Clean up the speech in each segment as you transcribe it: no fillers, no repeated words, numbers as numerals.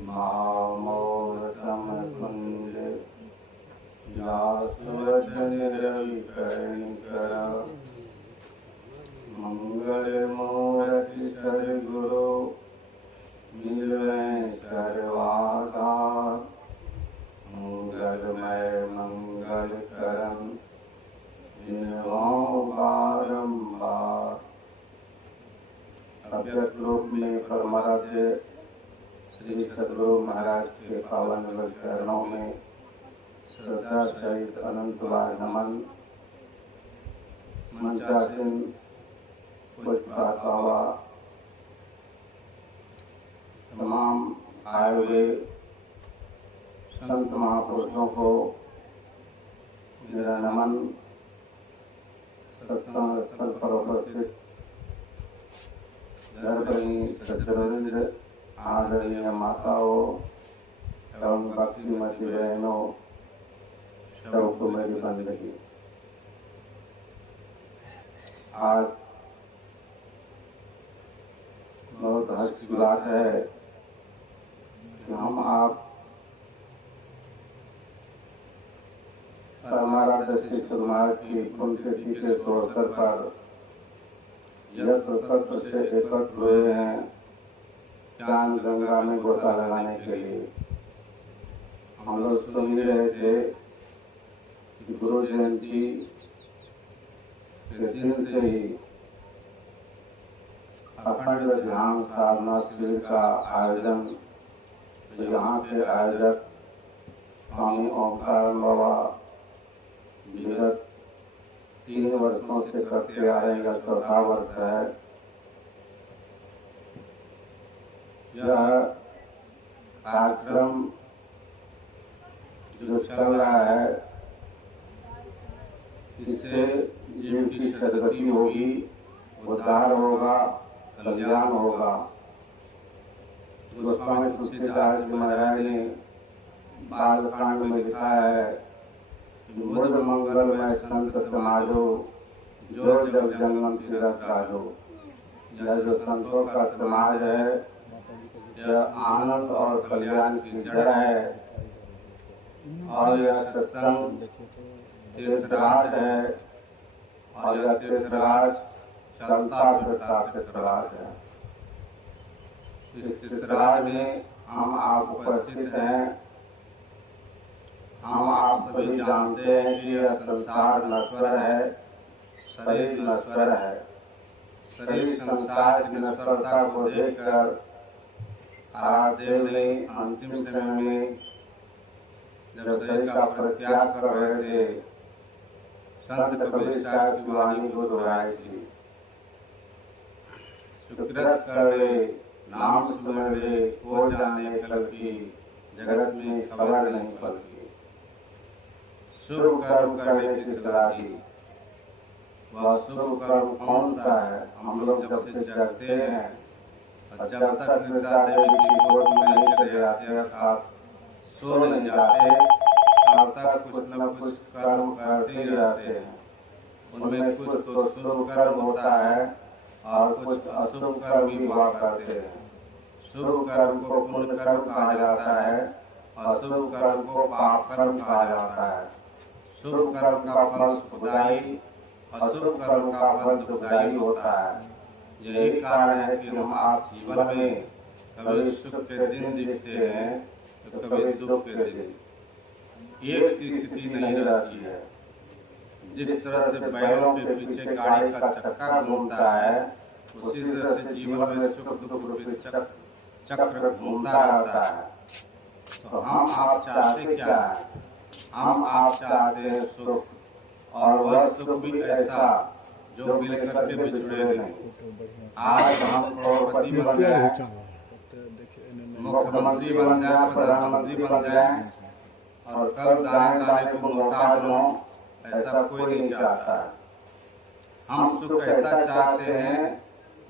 महामोहतमकुंज जासुवचनरविकरणिकर मंगलमूर्ति सद्गुरु मिलवे सर्वाधार मंगलमय मंगलकरम जिन्हों बारंबार। अव्यक्त रूप में परमाराध्य श्री सद्गुरु महाराज के पावन चरणों में श्रद्धा सहित अनंत बार नमन। मंचासीन पुष्पावा तमाम आए हुए संत महापुरुषों को मेरा नमन। सत्संग स्थल पर उपस्थित गर्भणी सज्जनवृंद, आदरणीय माताओं एवं भक्तिमती बहनों, सबको मेरी बंदगी। आज बहुत हर्ष की बात है कि हम आप परमाराध्य श्री सद्गुरु महाराज की पुण्यतिथि के अवसर पर यह प्रकट से एकत्र हुए हैं ज्ञान गंगा में गोता लगाने के लिए। हम लोग सुन ही रहे थे कि गुरु जयंती के दिन से ही अखंड ध्यान साधना शिविर का आयोजन यहाँ के आयोजक स्वामी ओंकार बाबा विगत 3 वर्षों से करते आ रहे हैं। 4था वर्ष है। यह कार्यक्रम जो चल रहा है इससे जीव की सदगति होगी, उद्धार होगा, कल्याण होगा। गोस्वामी तुलसीदास जी महाराज ने बालकांड में लिखा है कि मुझ मंगलमय संत समाजो जो जग जंगम तीरथ राजो। यह जो संतों का समाज है यह आनंद और कल्याण की जड़ है और यह सत्संग तीर्थराज है और यह तीर्थराज चलता फिरता तीर्थराज है। इस तीर्थराज में हम आप उपस्थित हैं। हम आप सभी जानते हैं कि यह संसार नश्वर है, शरीर नश्वर है। शरीर संसार की नश्वरता को देखकर आराध्य ने अंतिम समय में जब शरीर का परित्याग कर रहे थे संत कबीर साहब की वाणी को दोहराई थी। सुकृत करे नाम सुमर रे हो जाने कल की, जगत में खबर नहीं पल की। शुभ कर्म करने की सलाह दी। वह शुभ कर्म कौन सा है? हम लोग जब से जगते हैं और जब तक निद्रा देवी की गोद में नहीं चले जाते अर्थात सो नहीं जाते तब तक कुछ न कुछ कर्म करते ही रहते हैं। उनमें कुछ तो शुभ कर्म होता है और कुछ अशुभ कर्म भी हुआ करते हैं। शुभ कर्म को पुण्य कर्म कहा जाता है, अशुभ कर्म को पाप कर्म कहा जाता है। शुभ कर्म का फल सुखदायी, अशुभ कर्म का फल दुखदायी होता है। यही कारण है कि हम आप जीवन में कभी सुख के दिन दिखते हैं तो कभी दुख के दिन। एक सी स्थिति नहीं रहती है। जिस तरह से बैलों के पीछे गाड़ी का चक्का घूमता है उसी तरह से जीवन में सुख दुख रूपी चक्र घूमता रहता है। तो हम आप चाहते क्या है? हम आप चाहते हैं सुख, और वह सुख भी ऐसा जो मिलकर के बिछड़े नहीं। आज हम करोड़पति बन जाए, मुख्यमंत्री बन जाए, प्रधानमंत्री बन जाए और कल दाने दाने को मोहताज हों, ऐसा कोई नहीं चाहता है। हम सुख ऐसा चाहते हैं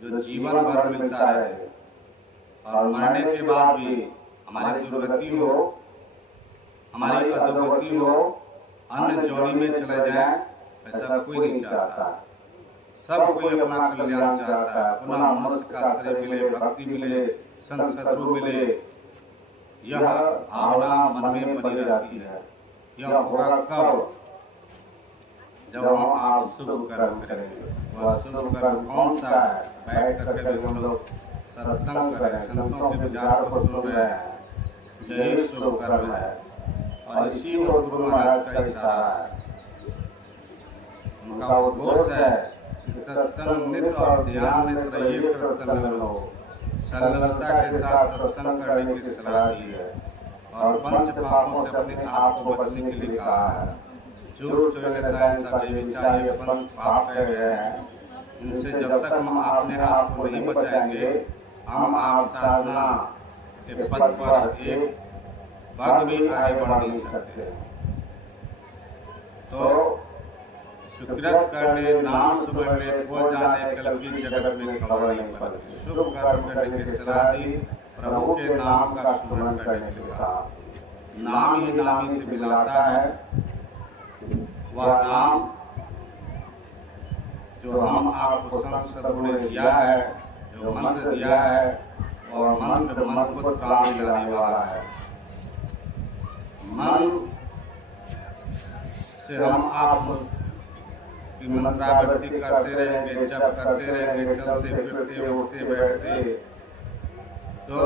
जो जीवन भर मिलता रहे और मरने के बाद भी हमारी दुर्गति हो, हमारी अधोगति हो, अन्य जोनी में चले जाएं, ऐसा कोई नहीं चाहता। सब कोई अपना कल्याण चाहता है, पुनः मनुष्य का शरीर मिले, भक्ति मिले, संत सदगुरु मिले, यह भावना मन में बनी रहती है। यह होगा कब? जब हम आप शुभ कर्म करेंगे। वह शुभ कर्म कौन सा है? बैठ करके भी हम लोग सत्संग करें, संतों के विचार को सुन रहे हैं, यही शुभ कर्म है। और इसी को गुरु महाराज का इशारा है, उनका उद्घोष है कि सत्संग नित्य और ध्यान नित्य रहिए, कीर्तन में लो। संलग्नता के साथ सत्संग करने की सलाह दी है और पंच पापों से अपने आप को बचने के लिए कहा है। झूठ, चोरी, हिंसा, बेविचार ये पंच पाप कहे गए हैं। इनसे जब तक हम अपने आप को नहीं बचाएंगे, हम आप साधना के पथ पर एक पग भी आगे बढ़ नहीं सकते। तो सुकृत करने, नाम सुमरने, को जाने कल की जगत में खबर नहीं पड़ती। शुभ कर्म करने की सलाह दी, प्रभु के नाम का स्मरण करने के लिए कहा। नाम ही नामी से मिलाता है। वह नाम जो हम आपको संत सदगुरु ने दिया है, जो मंत्र दिया है, और मंत्र मन को प्राण दिलाने वाला है। मन से हम आप की मंत्रावृत्ति करते रहेंगे, जप करते रहेंगे, चलते फिरते उठते बैठते, तो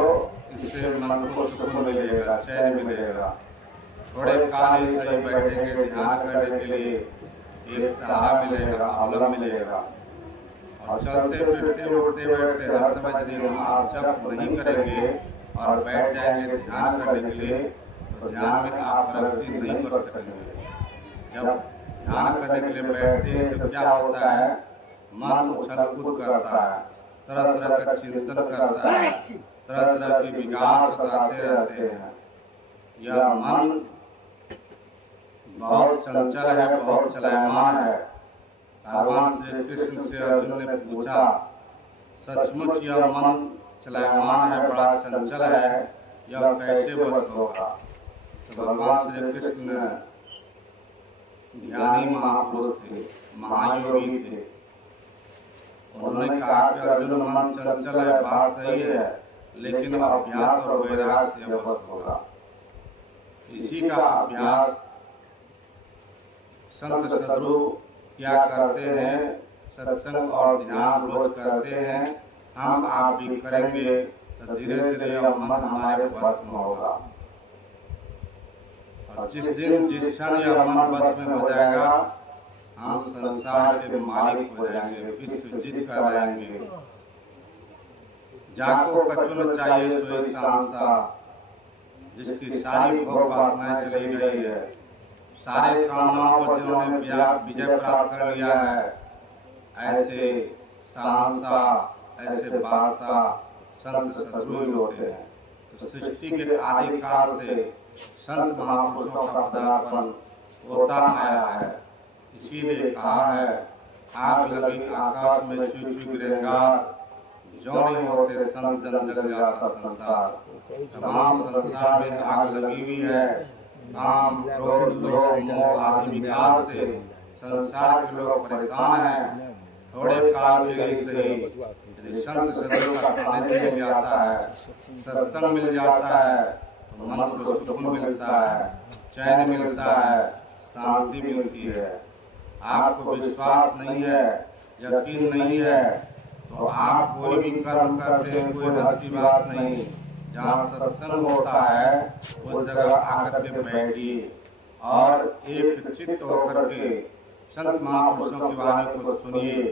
इससे मन को सुकून मिलेगा, चैन मिलेगा। थोड़े काल ही सही बैठेंगे ध्यान करने के लिए, एक सहारा मिलेगा, अवलंब मिलेगा। और चलते फिरते उठते बैठते हर समय यदि हम आप जप नहीं करेंगे और बैठ जाएंगे ध्यान करने के लिए, तो ध्यान में आप प्रगति नहीं कर सकेंगे। जब ध्यान करने के लिए बैठते हैं तो क्या होता है? मन उछल कूद करता है, तरह तरह का चिंतन करता है, तरह तरह के विकास आते रहते हैं। यह मन बहुत चंचल है, बहुत चलायमान है। भगवान श्री कृष्ण से अर्जुन ने पूछा, सचमुच यह मन चलायमान है, बड़ा चंचल है, यह कैसे वश होगा? तो भगवान श्री कृष्ण ज्ञानी महापुरुष थे, महायोगी थे। उन्होंने कहा कि अर्जुन मन चंचल है, बात सही है, लेकिन अभ्यास और वैराग्य से वश होगा। इसी का अभ्यास संत सदगुरु क्या करते हैं? सत्संग और ध्यान रोज करते हैं। हम आप भी करेंगे तो धीरे धीरे यह मन हमारे वश में होगा। और जिस दिन जिस क्षण यह मन वश में हो जाएगा, हम संसार के मालिक हो जाएंगे, विश्व जीत कर आएंगे। जाको कछुन चाहिए सोई सांसा, जिसकी सारी भोग वासनाएं चली गई है, सारे कामनाओं पर जिन्होंने विजय प्राप्त कर लिया है, ऐसे सांसा, ऐसे बादशाह संत सदगुरु होते हैं। तो सृष्टि के आदि काल से संत महापुरुषों का पदार्पण होता आया है। इसीलिए कहा है, आग लगी आकाश में चुई चुई गिरेगा, जो नहीं होते संत जन जल जाता संसार। तमाम संसार में आग लगी हुई है। काम, क्रोध, लोभ, मोह आदि विकार से संसार के लोग परेशान हैं। थोड़े काल के लिए सही यदि संत सदगुरु का सानिध्य मिल जाता है, सत्संग मिल जाता है, तो मन को सुकून मिलता है, चैन मिलता है, शांति मिलती है। आपको विश्वास नहीं है, यकीन नहीं है, तो आप कोई भी कर्म करते हैं, कोई अच्छी बात नहीं। जहाँ सत्संग होता है उस जगह आकर के बैठिए और एक चित्त होकर के संत महापुरुषों की वाणी को सुनिए।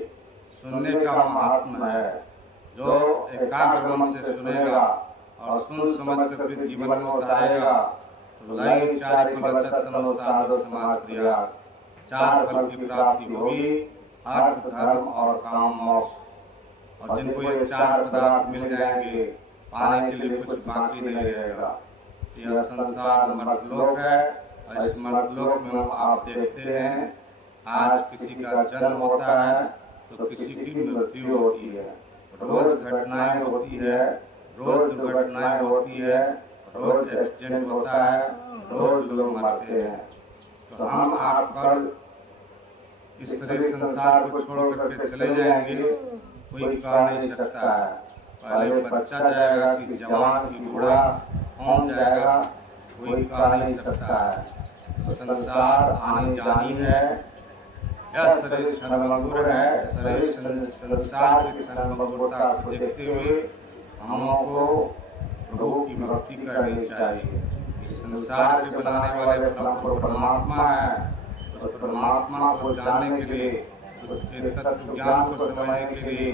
सुनने का महात्मा है। जो एकाग्र मन से सुनेगा और सुन समझ कर फिर जीवन में उतारेगा, तो लय चारि फल चतनो साधु समाज प्रिया, चार फल की प्राप्ति होगी, अर्थ, धर्म और काम, मोक्ष। और जिनको ये चार पदार्थ मिल जाएंगे, पाने के लिए कुछ बाकी नहीं रहेगा। यह संसार मर्तलोक है और इस मर्तलोक में आप देखते हैं, आज किसी का जन्म होता है तो किसी की मृत्यु होती है, रोज घटनाएं होती है, रोज दुर्घटनाएं होती है, रोज एक्सीडेंट होता है, रोज लोग मरते हैं। तो हम आप कल इस शरीर संसार को छोड़ करके चले जाएंगे, कोई कह नहीं सकता है। पहले बच्चा जाएगा कि जवान की बूढ़ा, कौन जाएगा कोई कह नहीं सकता है। तो संसार आने जानी है, यह शरीर क्षणभंगुर है। शरीर संसार की क्षणभंगुरता को देखते हुए हम लोगों को प्रभु की भक्ति करनी चाहिए। इस संसार के बनाने वाले परमात्मा है, उस परमात्मा को जानने के लिए, उसके तत्व ज्ञान को समझने के लिए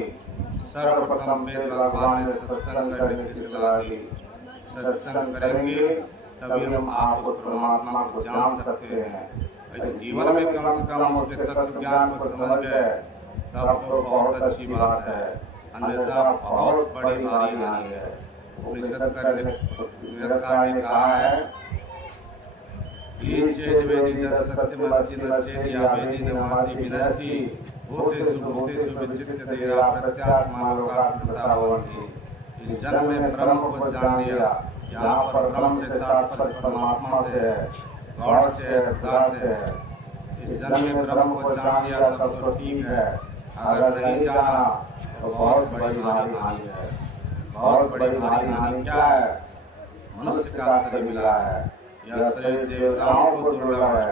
सर्वप्रथम वेद भगवान ने सत्संग करने की सलाह दी। सत्संग करेंगे तभी हम आप उस परमात्मा को जान सकते हैं। जीवन में कम से कम उसके तत्व ज्ञान को समझ गए तब तो बहुत अच्छी बात है, अन्यथा बहुत बड़ी भारी हानि है। उपनिषद ने कहा है ये चेत वेदी सत्यमस्ति न चेत या वेदी न महति विनष्टि भूतेषु विचित्य देरा प्रत्यास्मान लोकात्मता भवन्ति। इस जन्म में ब्रह्म को जान लिया। यहाँ पर ब्रह्म से तात्पर्य परमात्मा से है, गौड़ से है, खुदा से है। इस जन्म में ब्रह्म को जान लिया तब तो ठीक है, अगर नहीं जाना तो बहुत बड़ी भारी हानि है। बहुत बड़ी भारी हानि क्या है? मनुष्य का शरीर मिला है, यह शरीर देवताओं को दुर्लभ है।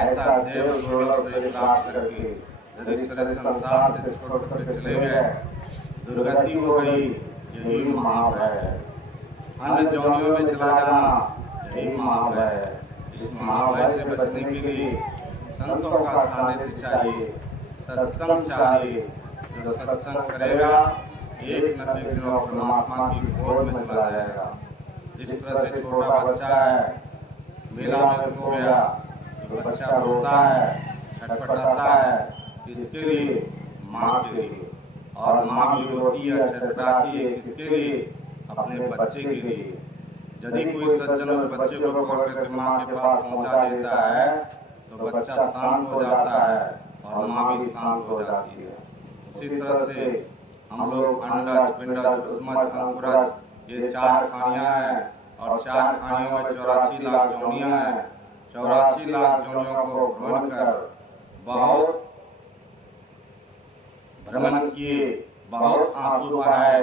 ऐसा देव दुर्लभ शरीर प्राप्त करके यदि शरीर संसार से छोड़ कर चले गए, दुर्गति हो गई, यही महाभय है। अन्य जौनियों में चला जाना यही महाभय है। इस महाभय से बचने के लिए संतों का सानिध्य चाहिए, सत्संग चाहिए। जो सत्संग करेगा एक न एक दिन परमात्मा की गोद में चला जाएगा। जिस तरह से छोटा बच्चा है, मेला में खो गया, तो बच्चा रोता है, छटपटाता है, किसके लिए? माँ के लिए। और माँ भी रोती है, छटपटाती है, किसके लिए? अपने बच्चे के लिए। यदि कोई सज्जन उस बच्चे को पकड़ करके माँ के पास पहुँचा देता है तो बच्चा शांत हो जाता है और माँ भी शांत हो जाती है। उसी तरह से हम लोग अंडज, पिंडज, कुसुमज, अंकुरज ये चार खानियां हैं और चार खानियों में 84 लाख जोनियां हैं। 84 लाख जोनियों को भ्रमण कर बहुत भ्रमण किए, बहुत आंसू बहाए,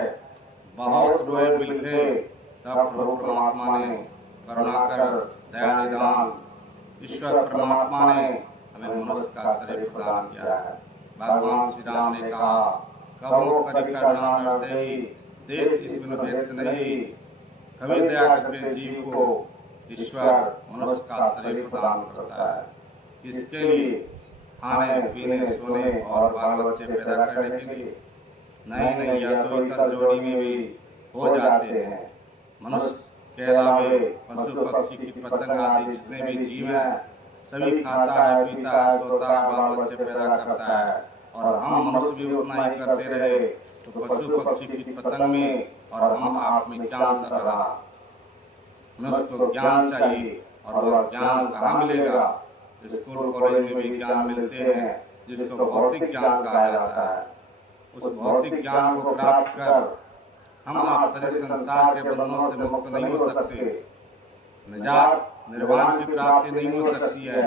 बहुत रोए बिलखे, तब प्रभु परमात्मा ने करुणा कर दया निदान ईश्वर परमात्मा ने हमें मनुष्य का शरीर प्रदान किया है। भगवान श्री राम ने कहा कबो करी कर नाम नरदेही देख इसमें भेद से नहीं। कभी दया करके जीव को ईश्वर मनुष्य का शरीर प्रदान करता है। इसके लिए खाने पीने सोने और बाल बच्चे पैदा करने के लिए नहीं, या तो इतर जोड़ी में भी हो जाते हैं। मनुष्य के अलावे पशु पक्षी की पतंग आदि जितने भी जीव हैं सभी खाता है, पीता है, सोता है, बाल बच्चे पैदा करता है। और हम मनुष्य भी उतना ही करते रहे तो पशु पक्षी की पतंग में और हम आप में क्या अंतर रहा? मनुष्य को ज्ञान चाहिए और वह ज्ञान कहाँ मिलेगा? स्कूल कॉलेज में भी ज्ञान मिलते हैं जिसको भौतिक ज्ञान कहा जाता है। उस भौतिक ज्ञान को प्राप्त कर हम आप सारे संसार के बंधनों से मुक्त नहीं हो सकते। निजात निर्वाण की प्राप्ति नहीं हो सकती है।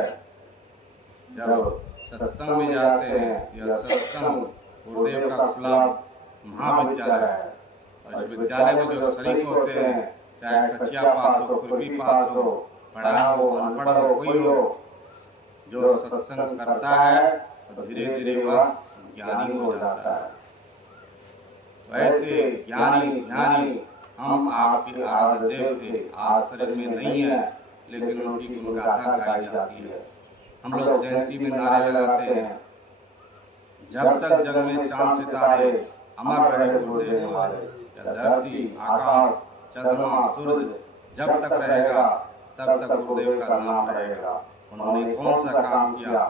जब सत्संग में जाते हैं, यह सत्संग गुरुदेव का खुला महाविद्यालय है और इस विद्यालय में जो शरीक होते हैं, चाहे कच्चिया पास हो, कुर्बी पास हो, पढ़ा हो, अनपढ़ हो, कोई हो, जो सत्संग करता है तो धीरे धीरे वह ज्ञानी हो जाता है। वैसे ज्ञानी ज्ञानी हम आपके आराध्य देव थे, आज शरीर में नहीं है लेकिन उनकी गुणगाथा गाई जाती है। हम लोग जयंती में नारे लगाते हैं, जब तक जग में चांद सितारे अमर रहे गुरुदेव हमारे। धरती आकाश चंद्रमा सूरज जब तक रहेगा तब तक गुरुदेव का नाम रहेगा। उन्होंने कौन सा काम किया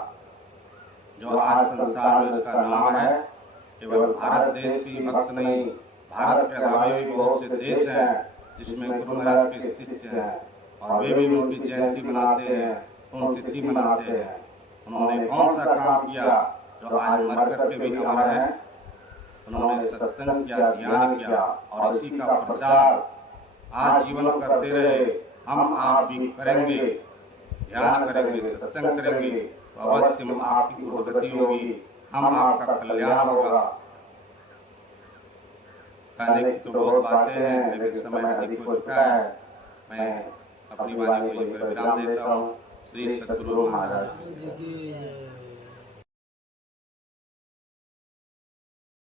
जो आज संसार में उसका नाम है? केवल भारत देश की भक्त नहीं, भारत के अलावा भी बहुत से देश हैं जिसमें गुरु महाराज के शिष्य हैं और वे भी उनकी जयंती मनाते हैं, पुण्यतिथि मनाते हैं। उन्होंने कौन सा काम किया जो आज मर करके भी अमर है? उन्होंने सत्संग किया, ध्यान किया और इसी का प्रचार आज जीवन करते रहे। हम आप भी करेंगे, ध्यान करेंगे, सत्संग करेंगे तो अवश्य हम आपकी उन्नति होगी, हम आपका कल्याण होगा। कहने की तो बहुत बातें हैं, लेकिन समय अधिक हो चुका है। मैं अपनी वाणी को यहीं पर विराम देता हूँ। श्री सद्गुरु महाराज।